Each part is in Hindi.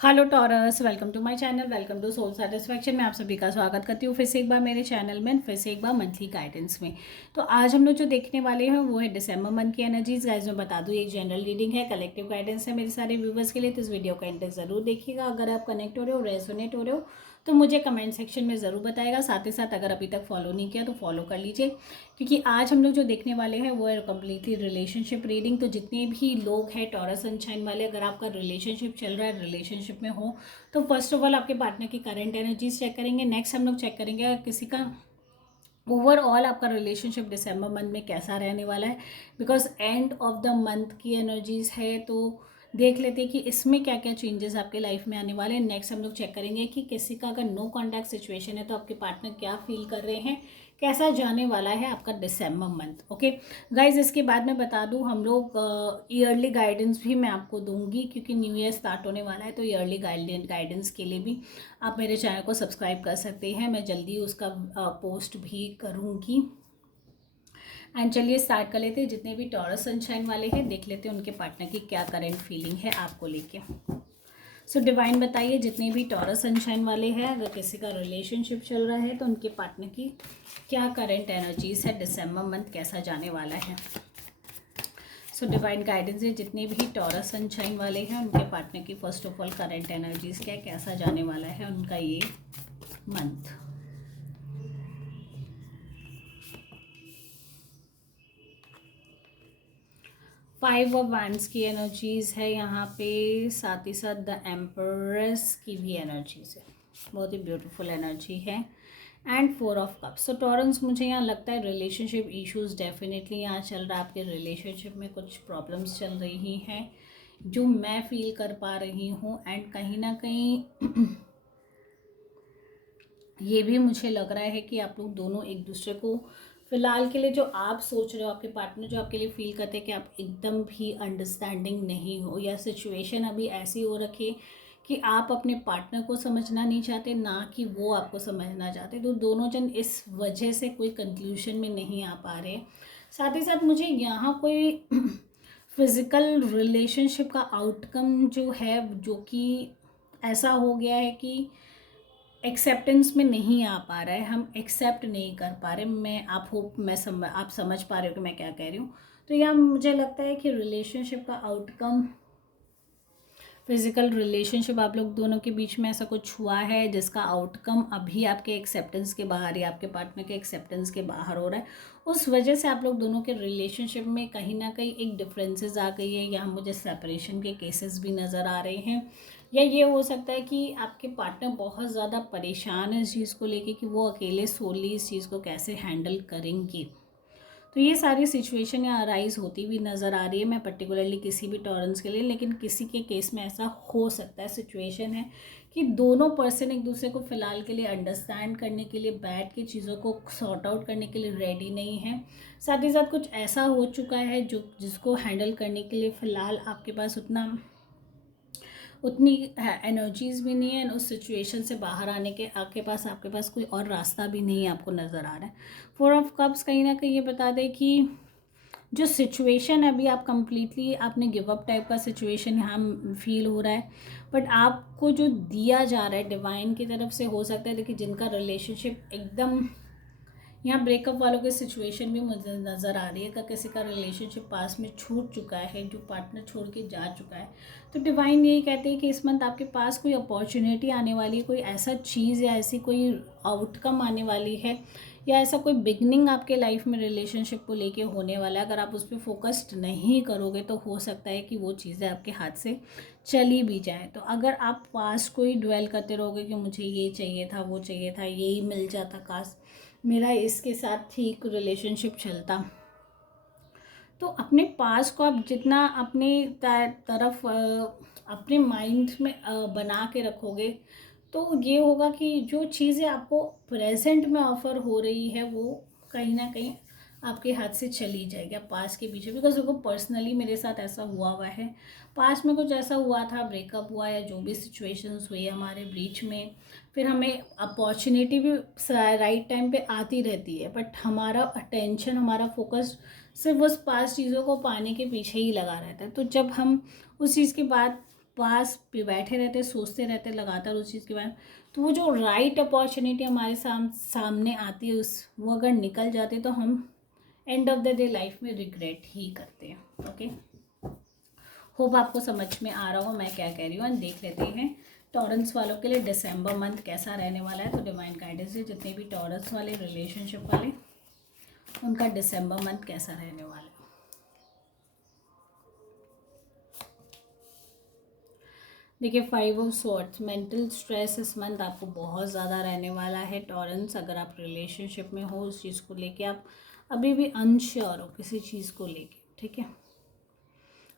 Hello Taurus, welcome to my channel, welcome to soul satisfaction. मैं आप सभी का स्वागत करती हूँ फिर से एक बार मेरे चैनल में, फिर से एक बार मंथली गाइडेंस में। तो आज हम लोग जो देखने वाले हैं वो है दिसंबर मंथ की एनर्जीज। गाइस मैं बता दूँ, एक जनरल रीडिंग है, कलेक्टिव गाइडेंस है मेरे सारे व्यूवर्स के लिए। तो इस वीडियो का एंड तक जरूर देखिएगा। अगर आप कनेक्ट हो रहे हो, रेजोनेट हो रहे हो तो मुझे कमेंट सेक्शन में ज़रूर बताएगा। साथ ही साथ अगर अभी तक फॉलो नहीं किया तो फॉलो कर लीजिए, क्योंकि आज हम लोग जो देखने वाले हैं वो है कम्प्लीटली रिलेशनशिप रीडिंग। तो जितने भी लोग हैं टॉरस सनशाइन वाले, अगर आपका रिलेशनशिप चल रहा है, रिलेशनशिप में हो, तो फर्स्ट ऑफ ऑल आपके पार्टनर की करंट एनर्जीज चेक करेंगे। नेक्स्ट हम लोग चेक करेंगे अगर किसी का ओवरऑल आपका रिलेशनशिप दिसंबर मंथ में कैसा रहने वाला है, because end of the month की एनर्जीज है। तो देख लेते हैं कि इसमें क्या क्या चेंजेस आपके लाइफ में आने वाले हैं। नेक्स्ट हम लोग चेक करेंगे कि किसी का अगर नो कॉन्टैक्ट सिचुएशन है तो आपके पार्टनर क्या फील कर रहे हैं, कैसा जाने वाला है आपका दिसंबर मंथ। ओके गाइज, इसके बाद मैं बता दूं, हम लोग ईयरली गाइडेंस भी मैं आपको दूंगी, क्योंकि न्यू ईयर स्टार्ट होने वाला है। तो ईयरली गाइडेंस के लिए भी आप मेरे चैनल को सब्सक्राइब कर सकते हैं। मैं जल्दी उसका पोस्ट भी करूँगी। एंड चलिए स्टार्ट कर लेते हैं। जितने भी टॉरस सनशाइन वाले हैं, देख लेते हैं उनके पार्टनर की क्या करेंट फीलिंग है आपको लेके। सो डिवाइन बताइए, जितने भी टॉरस सनशाइन वाले हैं, अगर किसी का रिलेशनशिप चल रहा है तो उनके पार्टनर की क्या करेंट एनर्जीज है, दिसंबर मंथ कैसा जाने वाला है। सो डिवाइन गाइडेंस है, जितने भी टॉरस सनशाइन वाले हैं उनके पार्टनर की first of all current energies क्या, कैसा जाने वाला है उनका ये मंथ। 5 ऑफ वैंड्स की एनर्जीज है यहाँ पे, साथ ही साथ द एम्परेस की भी एनर्जीज है। बहुत ही ब्यूटीफुल एनर्जी है। And 4 of cups. So Torrens, मुझे यहाँ लगता है रिलेशनशिप इश्यूज डेफिनेटली यहाँ चल रहा है। आपके रिलेशनशिप में कुछ प्रॉब्लम्स चल रही हैं जो मैं फील कर पा रही हूँ। एंड कहीं ना कहीं ये भी मुझे लग रहा है कि आप लोग दोनों एक दूसरे को फिलहाल के लिए, जो आप सोच रहे हो, आपके पार्टनर जो आपके लिए फील करते हैं कि आप एकदम भी अंडरस्टैंडिंग नहीं हो, या सिचुएशन अभी ऐसी हो रखी है कि आप अपने पार्टनर को समझना नहीं चाहते, ना कि वो आपको समझना चाहते। तो दोनों जन इस वजह से कोई कंक्लूजन में नहीं आ पा रहे। साथ ही साथ मुझे यहाँ कोई फिज़िकल रिलेशनशिप का आउटकम जो है, जो कि ऐसा हो गया है कि एक्सेप्टेंस में नहीं आ पा रहा है, हम एक्सेप्ट नहीं कर पा रहे। मैं आप होप आप समझ पा रहे हो कि मैं क्या कह रही हूँ। तो यहाँ मुझे लगता है कि रिलेशनशिप का आउटकम, फिजिकल रिलेशनशिप आप लोग दोनों के बीच में ऐसा कुछ हुआ है जिसका आउटकम अभी आपके एक्सेप्टेंस के बाहर या आपके पार्टनर के एक्सेप्टेंस के बाहर हो रहा है। उस वजह से आप लोग दोनों के रिलेशनशिप में कहीं ना कहीं एक डिफरेंसेस आ गई है। यहाँ मुझे सेपरेशन के केसेस भी नज़र आ रहे हैं, या ये हो सकता है कि आपके पार्टनर बहुत ज़्यादा परेशान है इस चीज़ को लेके कि वो अकेले सोली इस चीज़ को कैसे हैंडल करेंगे। तो ये सारी सिचुएशन यहाँ अराइज होती हुई नज़र आ रही है। मैं पर्टिकुलरली किसी भी टॉरेंस के लिए, लेकिन किसी के केस में ऐसा हो सकता है, सिचुएशन है कि दोनों पर्सन एक दूसरे को फ़िलहाल के लिए अंडरस्टैंड करने के लिए, बैठ के चीज़ों को सॉर्ट आउट करने के लिए रेडी नहीं है। साथ ही साथ कुछ ऐसा हो चुका है जो जिसको हैंडल करने के लिए फ़िलहाल आपके पास उतनी एनर्जीज भी नहीं है। उस सिचुएशन से बाहर आने के आपके पास कोई और रास्ता भी नहीं आपको नज़र आ रहा है। 4 ऑफ कप्स कहीं ना कहीं ये बता दें कि जो सिचुएशन अभी आप कंप्लीटली आपने गिव अप टाइप का सिचुएशन यहाँ फील हो रहा है, बट आपको जो दिया जा रहा है डिवाइन की तरफ से, हो सकता है देखिए जिनका रिलेशनशिप एकदम, यहाँ ब्रेकअप वालों की सिचुएशन भी मुझे नज़र आ रही है कि किसी का रिलेशनशिप पास में छूट चुका है, जो पार्टनर छोड़ के जा चुका है। तो डिवाइन यही कहते हैं कि इस मंथ आपके पास कोई अपॉर्चुनिटी आने वाली है, कोई ऐसा चीज़ या ऐसी कोई आउटकम आने वाली है, या ऐसा कोई बिगनिंग आपके लाइफ में रिलेशनशिप को लेके होने वाला है। अगर आप उस पर फोकस्ड नहीं करोगे तो हो सकता है कि वो चीज़ें आपके हाथ से चली भी जाए। तो अगर आप पास्ट को ही ड्वेल करते रहोगे कि मुझे ये चाहिए था, वो चाहिए था, यही मिल जाता, काश मेरा इसके साथ ठीक रिलेशनशिप चलता, तो अपने पास को आप जितना अपने तरफ अपने माइंड में बना के रखोगे, तो ये होगा कि जो चीज़ें आपको प्रेजेंट में ऑफर हो रही है वो कहीं ना कहीं आपके हाथ से चली जाएगी। आप पास के पीछे, बिकॉज देखो पर्सनली मेरे साथ ऐसा हुआ है। पास में कुछ ऐसा हुआ था, ब्रेकअप हुआ या जो भी सिचुएशंस हुई हमारे बीच में, फिर हमें अपॉर्चुनिटी भी राइट टाइम पे आती रहती है, बट हमारा अटेंशन, हमारा फोकस सिर्फ उस पास चीज़ों को पाने के पीछे ही लगा रहता है। तो जब हम उस चीज़ के बाद पास पे बैठे रहते, सोचते रहते लगातार उस चीज़ के बारे में, तो वो जो राइट अपॉर्चुनिटी हमारे सामने आती है वो अगर निकल जाती तो हम end of the day life में रिग्रेट ही करते हैं। ओके, होप आपको समझ में आ रहा हो मैं क्या कह रही हूँ। देख लेते हैं टॉरंस वालों के लिए दिसंबर मंथ कैसा रहने वाला है। तो डिवाइन गाइडेंस से जितने भी टॉरंस वाले, रिलेशनशिप वाले, उनका दिसंबर मंथ कैसा रहने वाला है। देखिए 5 ऑफ स्वॉर्ड्स, मेंटल स्ट्रेस इस मंथ आपको बहुत ज़्यादा रहने वाला है टॉरंस। अगर आप रिलेशनशिप में हो, उस चीज़ को लेके आप अभी भी अनश्योर हो किसी चीज़ को लेके, ठीक है।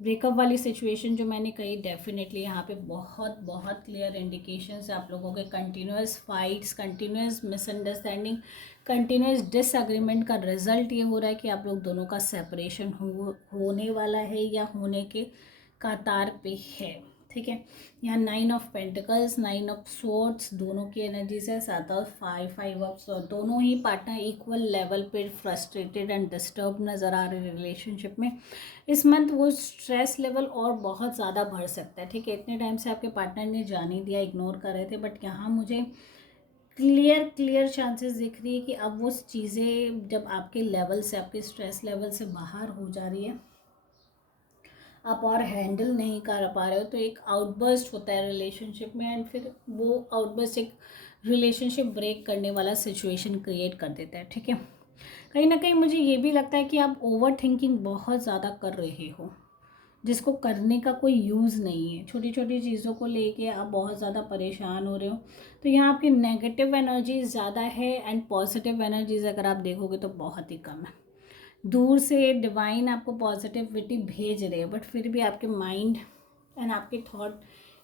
ब्रेकअप वाली सिचुएशन जो मैंने कही, डेफिनेटली यहाँ पे बहुत बहुत क्लियर इंडिकेशंस है आप लोगों के। Continuous fights, continuous misunderstanding, continuous disagreement का रिजल्ट ये हो रहा है कि आप लोग दोनों का सेपरेशन होने वाला है या होने के कतार पे है, ठीक है। यहाँ 9 ऑफ पेंटिकल्स, 9 ऑफ स्वॉर्ड्स दोनों की एनर्जीज है। 7 और 5 ऑफ स्वॉर्ड, दोनों ही पार्टनर इक्वल लेवल पे फ्रस्ट्रेटेड एंड डिस्टर्ब नज़र आ रहे रिलेशनशिप में। इस मंथ वो स्ट्रेस लेवल और बहुत ज़्यादा बढ़ सकता है, ठीक है। इतने टाइम से आपके पार्टनर ने जान ही दिया, इग्नोर कर रहे थे, बट यहाँ मुझे क्लियर चांसेस दिख रही है कि अब वो चीज़ें जब आपके लेवल से, आपके स्ट्रेस लेवल से बाहर हो जा रही है, आप और हैंडल नहीं कर पा रहे हो, तो एक आउटबर्स्ट होता है रिलेशनशिप में, एंड फिर वो आउटबर्स्ट एक रिलेशनशिप ब्रेक करने वाला सिचुएशन क्रिएट कर देता है, ठीक है। कहीं ना कहीं मुझे ये भी लगता है कि आप ओवर थिंकिंग बहुत ज़्यादा कर रहे हो, जिसको करने का कोई यूज़ नहीं है। छोटी छोटी चीज़ों को लेके आप बहुत ज़्यादा परेशान हो रहे हो, तो यहाँ आपकी नेगेटिव एनर्जीज ज़्यादा है एंड पॉजिटिव एनर्जीज अगर आप देखोगे तो बहुत ही कम है। दूर से डिवाइन आपको पॉजिटिविटी भेज रहे हैं, बट फिर भी आपके माइंड एंड आपके थॉट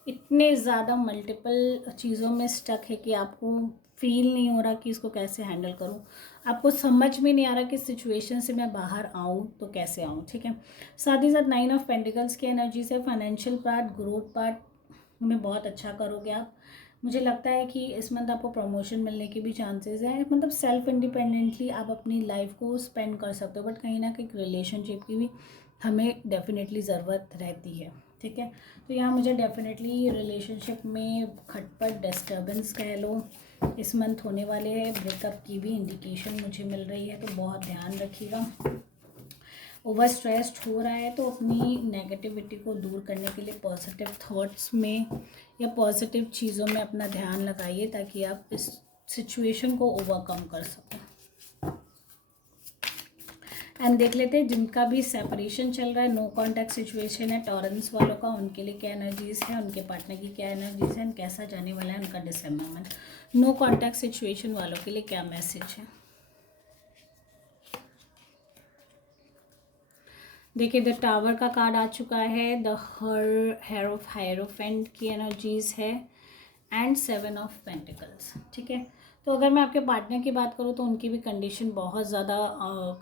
इतने ज़्यादा मल्टीपल चीज़ों में स्टक है कि आपको फील नहीं हो रहा कि इसको कैसे हैंडल करूं। आपको समझ में नहीं आ रहा कि सिचुएशन से मैं बाहर आऊं तो कैसे आऊं, ठीक है। साथ ही साथ 9 ऑफ पेंटिकल्स की एनर्जी से फाइनेंशियल पार्ट, ग्रोथ पार्ट में बहुत अच्छा करोगे आप। मुझे लगता है कि इस मंथ आपको प्रमोशन मिलने के भी चांसेस हैं, मतलब सेल्फ इंडिपेंडेंटली आप अपनी लाइफ को स्पेंड कर सकते हो, बट कहीं ना कहीं रिलेशनशिप की भी हमें डेफिनेटली ज़रूरत रहती है, ठीक है। तो यहाँ मुझे डेफिनेटली रिलेशनशिप में खटपट, डिस्टर्बेंस कह लो, इस मंथ होने वाले हैं। ब्रेकअप की भी इंडिकेशन मुझे मिल रही है, तो बहुत ध्यान रखिएगा। ओवर स्ट्रेस्ड हो रहा है तो अपनी नेगेटिविटी को दूर करने के लिए पॉजिटिव थॉट्स में या पॉजिटिव चीज़ों में अपना ध्यान लगाइए, ताकि आप इस सिचुएशन को ओवरकम कर सकें। एंड देख लेते हैं जिनका भी सेपरेशन चल रहा है, नो कॉन्टैक्ट सिचुएशन है टॉरंस वालों का, उनके लिए क्या एनर्जीज है, उनके पार्टनर की क्या एनर्जीज है, कैसा जाने वाला है उनका दिसंबर मंथ। नो कॉन्टैक्ट सिचुएशन वालों के लिए क्या मैसेज है। देखिए द टावर का कार्ड आ चुका है, द हेरोफेंट की एनर्जीज है, एंड 7 ऑफ पेंटिकल्स, ठीक है। तो अगर मैं आपके पार्टनर की बात करूँ तो उनकी भी कंडीशन बहुत ज़्यादा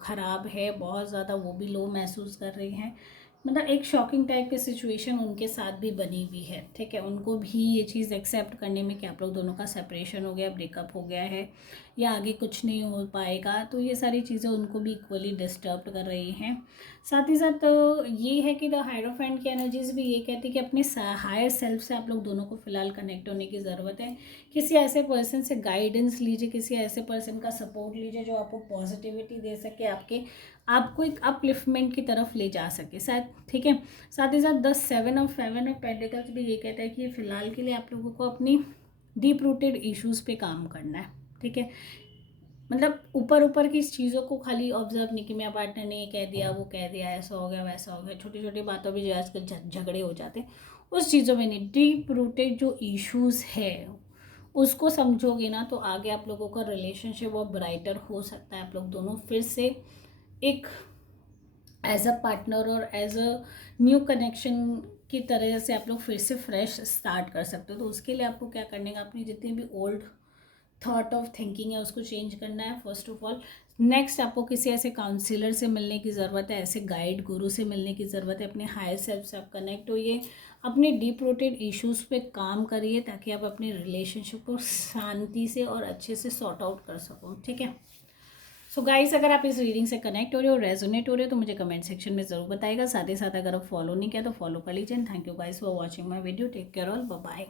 ख़राब है, बहुत ज़्यादा वो भी लो महसूस कर रही हैं। मतलब एक शॉकिंग टाइप की सिचुएशन उनके साथ भी बनी हुई है, ठीक है। उनको भी ये चीज़ एक्सेप्ट करने में कि आप लोग दोनों का सेपरेशन हो गया, ब्रेकअप हो गया है या आगे कुछ नहीं हो पाएगा, तो ये सारी चीज़ें उनको भी इक्वली डिस्टर्ब कर रही हैं। साथ ही साथ ये है कि द हायरोफेंट की एनर्जीज भी ये कहती है कि अपने हायर सेल्फ से आप लोग दोनों को फिलहाल कनेक्ट होने की ज़रूरत है। किसी ऐसे पर्सन से गाइडेंस लीजिए, किसी ऐसे पर्सन का सपोर्ट लीजिए जो आपको पॉजिटिविटी दे सके, आपको एक अपलिफ्टमेंट की तरफ ले जा सके शायद, ठीक है। साथ ही साथ 7 ऑफ पेंटिकल्स भी ये कहता है कि फ़िलहाल के लिए आप लोगों को अपनी डीप रूटेड इश्यूज़ पे काम करना है, ठीक है। मतलब ऊपर ऊपर की चीज़ों को खाली ऑब्जर्व नहीं कि मेरा पार्टनर ने ये कह दिया, वो कह दिया, ऐसा हो गया, वैसा हो गया, छोटी छोटी बातों भी जो आजकल झगड़े हो जाते हैं, उस चीज़ों में नहीं। डीप रूटेड जो इश्यूज़ है उसको समझोगे ना, तो आगे आप लोगों का रिलेशनशिप और ब्राइटर हो सकता है। आप लोग दोनों फिर से एक एज अ पार्टनर और एज अ न्यू कनेक्शन की तरह से आप लोग फिर से फ्रेश स्टार्ट कर सकते हो। तो उसके लिए आपको क्या करने का, अपनी जितनी भी ओल्ड थॉट ऑफ थिंकिंग है उसको चेंज करना है फर्स्ट ऑफ ऑल। नेक्स्ट आपको किसी ऐसे काउंसिलर से मिलने की ज़रूरत है, ऐसे गाइड गुरु से मिलने की ज़रूरत है। अपने हायर सेल्फ से आप कनेक्ट होइए, अपने डीप रूटेड इश्यूज़ पे काम करिए, ताकि आप अपने रिलेशनशिप को शांति से और अच्छे से सॉर्ट आउट कर सको, ठीक है। सो गाइस, अगर आप इस रीडिंग से कनेक्ट हो रहे हो, रेजोनेट हो रहे हो, तो मुझे कमेंट सेक्शन में ज़रूर बताइएगा। साथ ही साथ अगर आप फॉलो नहीं किया तो फॉलो कर लीजिए। Thank you guys for watching my video. Take care all, bye bye.